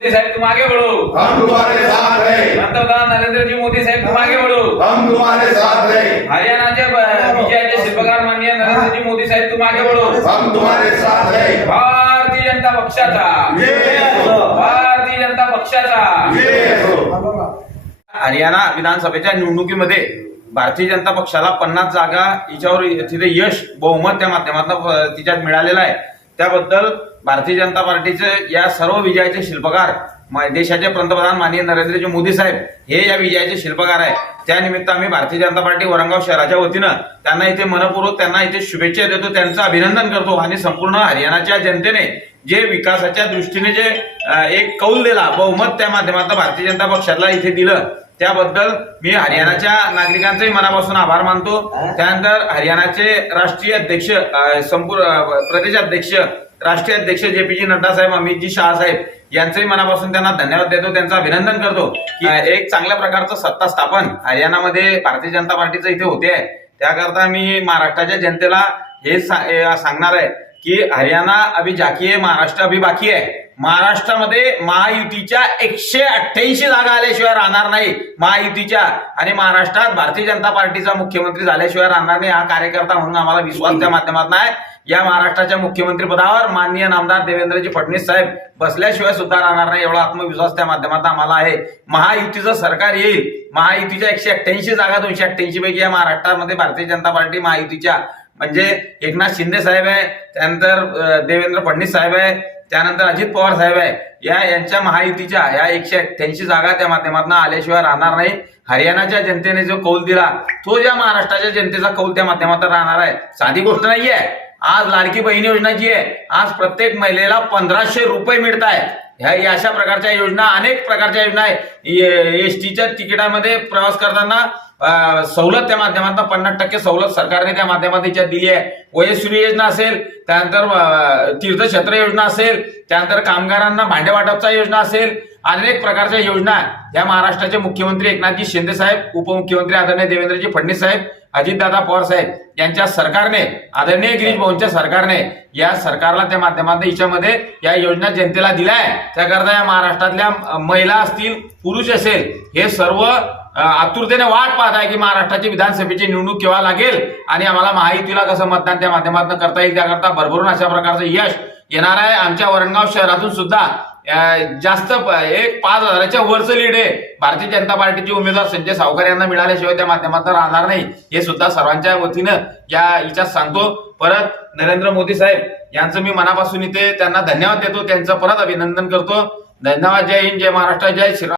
मोदी साहेब तुम आगे बढ़ो हम तुम्हारे साथ हैं। पंतप्रधान नरेंद्र जी मोदी साहेब तुम आगे बढ़ो हम तुम्हारे साथ हैं। हरियाणाचे विजयाचे शिल्पकार माननीय नरेंद्र जी मोदी साहेब तुम आगे बढ़ो हम तुम्हारे साथ हैं। भारतीय जनता पक्षाचा. भारतीय जनता पक्षाचा. हरियाणा विधानसभेच्या निवडणुकीमध्ये भारतीय जनता पक्षाला पन्नास जागा हिच्यावर तिथे यश बहुमत त्या माध्यमातून तिच्यात मिळालेलं आहे. त्याबद्दल भारतीय जनता पार्टीचे या सर्व विजयाचे शिल्पकार देशाचे पंतप्रधान माननीय नरेंद्रजी मोदी साहेब हे या विजयाचे शिल्पकार आहे त्यानिमित्त आम्ही भारतीय जनता पार्टी वरंगाव शहराच्या वतीनं त्यांना इथे मनपूर्वक त्यांना इथे शुभेच्छा देतो त्यांचं अभिनंदन करतो आणि संपूर्ण हरियाणाच्या जनतेने जे विकासाच्या दृष्टीने जे एक कौल दिला बहुमत त्या माध्यमातून भारतीय जनता पक्षाला इथे दिलं त्याबद्दल मी हरियाणाच्या नागरिकांचेही मनापासून आभार मानतो. त्यानंतर हरियाणाचे राष्ट्रीय अध्यक्ष संपूर्ण अ, प्रदेश अध्यक्ष राष्ट्रीय अध्यक्ष जे पी जी नड्डा साहेब अमितजी शहा साहेब यांचंही मनापासून त्यांना धन्यवाद देतो. त्यांचं अभिनंदन करतो की एक चांगल्या प्रकारचं सत्ता स्थापन हरियाणामध्ये भारतीय जनता पार्टीचं इथे होते आहे. त्याकरता मी महाराष्ट्राच्या जनतेला हे सांगणार आहे. की हरियाणा अभि जाकी आहे महाराष्ट्र अभि बाकी आहे महाराष्ट्रामध्ये महायुतीच्या एकशे अठ्ठ्याऐंशी जागा आल्याशिवाय राहणार नाही. महायुतीच्या आणि महाराष्ट्रात भारतीय जनता पार्टीचा मुख्यमंत्री झाल्याशिवाय राहणार नाही हा कार्यकर्ता म्हणून आम्हाला विश्वास त्या माध्यमातून आहे. या महाराष्ट्राच्या मुख्यमंत्री पदावर माननीय नामदार देवेंद्रजी फडणवीस साहेब बसल्याशिवाय सुद्धा राहणार नाही एवढा आत्मविश्वास त्या माध्यमातून आम्हाला आहे. महायुतीचं सरकार येईल. महायुतीच्या एकशे अठ्ठ्याऐंशी जागा दोनशे अठ्ठ्याऐंशी पैकी या महाराष्ट्रामध्ये भारतीय जनता पार्टी महायुतीच्या म्हणजे एकनाथ शिंदे साहेब आहे त्यानंतर देवेंद्र फडणवीस साहेब आहे त्यानंतर अजित पवार साहेब आहे. या यांच्या महायुतीच्या या एकशे अठ्ठ्याऐंशी जागा त्या माध्यमातून आल्याशिवाय राहणार नाही. हरियाणाच्या जनतेने जो कौल दिला तो या महाराष्ट्राच्या जनतेचा कौल त्या माध्यमातून राहणार आहे. साधी गोष्ट नाहीये. आज लाडकी बहीण योजना जी आहे आज प्रत्येक महिलेला पंधराशे रुपये मिळत आहे ह्या या अशा प्रकारच्या योजना अनेक प्रकारच्या योजना आहे. एस टीच्या तिकिटामध्ये प्रवास करताना सवलत त्या माध्यमातून पन्नास टक्के सवलत सरकारने त्या माध्यमातून याच्यात दिली आहे. वयश्री योजना असेल त्यानंतर तीर्थक्षेत्र योजना असेल त्यानंतर कामगारांना भांडे वाटपचा योजना असेल अनेक प्रकारच्या योजना या महाराष्ट्राचे मुख्यमंत्री एकनाथजी शिंदे साहेब उपमुख्यमंत्री आदरणीय देवेंद्रजी फडणवीस साहेब अजितदादा पवार साहेब यांच्या सरकारने आदरणीय गिरीश भाऊंच्या सरकारने या सरकारला त्या माध्यमातून याच्यामध्ये या योजना जनतेला दिल्या आहे त्याकरता या महाराष्ट्रातल्या महिला असतील पुरुष असेल हे सर्व आतुरतेने वाट पाहत आहे की महाराष्ट्राची विधानसभेची निवडणूक केव्हा लागेल? आणि आम्हाला महायुतीला कसं मतदान त्या माध्यमातून करता येईल त्याकरता भरभरून अशा प्रकारचं यश येणार आहे. आमच्या वरणगाव शहरातून सुद्धा जास्त एक पाच हजाराच्या वरचं लीड आहे. भारतीय जनता पार्टीचे उमेदवार संजय सावकर यांना मिळाल्याशिवाय त्या माध्यमातून राहणार नाही. हे सुद्धा सर्वांच्या वतीनं या हिच्यात सांगतो. परत नरेंद्र मोदी साहेब यांचं मी मनापासून इथे त्यांना धन्यवाद देतो. त्यांचं परत अभिनंदन करतो. धन्यवाद. जय हिंद जय महाराष्ट्र जय श्रीराम